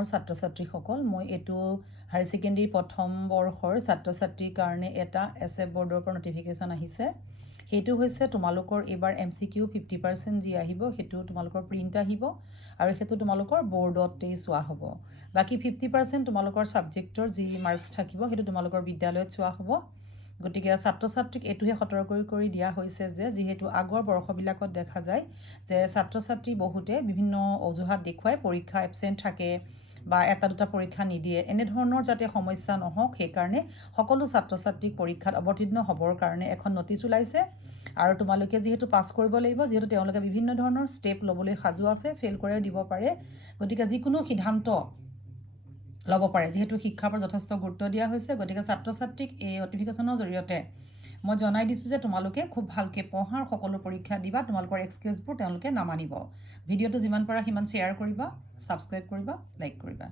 মোৰ ছাত্ৰ ছাত্ৰীসকল, মই এইটো হায়াৰ ছেকেণ্ডেৰী প্ৰথম বৰ্ষৰ ছাত্ৰ ছাত্ৰীৰ কাৰণে এটা SF বৰ্ডৰ পৰা নটিফিকেশ্যন আহিছে। সেইটো হৈছে তোমালোকৰ এইবাৰ MCQ 50% যি আহিব সেইটো তোমালোকৰ প্ৰিণ্ট আহিব আৰু সেইটো তোমালোকৰ বৰ্ডতেই চোৱা হ'ব। বাকী 50% তোমালোকৰ ছাবজেক্টৰ যি মাৰ্কছ থাকিব সেইটো তোমালোকৰ বিদ্যালয়ত চোৱা হ'ব। গতিকে ছাত্ৰ ছাত্ৰীক এইটোহে সতৰ্ক কৰি দিয়া হৈছে যে যিহেতু আগৰ বৰ্ষবিলাকত দেখা যায় যে ছাত্ৰ ছাত্ৰী বহুতে বিভিন্ন অজুহাত দেখুৱাই পৰীক্ষা এবচেণ্ট থাকে বা এটা দুটা পৰীক্ষা নিদিয়ে, এনেধৰণৰ যাতে সমস্যা নহওক সেইকাৰণে সকলো ছাত্ৰ ছাত্ৰীক পৰীক্ষাত অৱতীৰ্ণ হ'বৰ কাৰণে এখন নটিচ ওলাইছে। আৰু তোমালোকে যিহেতু পাছ কৰিব লাগিব, যিহেতু তেওঁলোকে বিভিন্ন ধৰণৰ ষ্টেপ ল'বলৈ সাজু আছে, ফেইল কৰেও দিব পাৰে, গতিকে যিকোনো সিদ্ধান্ত ল'ব পাৰে। যিহেতু শিক্ষাৰ পৰা যথেষ্ট গুৰুত্ব দিয়া হৈছে, গতিকে ছাত্ৰ ছাত্ৰীক এই নটিফিকেশ্যনৰ জৰিয়তে মই জনাই দিছোঁ যে তোমালোকে খুব ভালকৈ পঢ়াৰ সকলো পৰীক্ষা দিবা, তোমালোকৰ এক্সকিউজবোৰ তেওঁলোকে নামানিব। ভিডিঅ'টো যিমান পাৰা সিমান শ্বেয়াৰ কৰিবা, ছাবস্ক্ৰাইব কৰিবা, লাইক কৰিবা।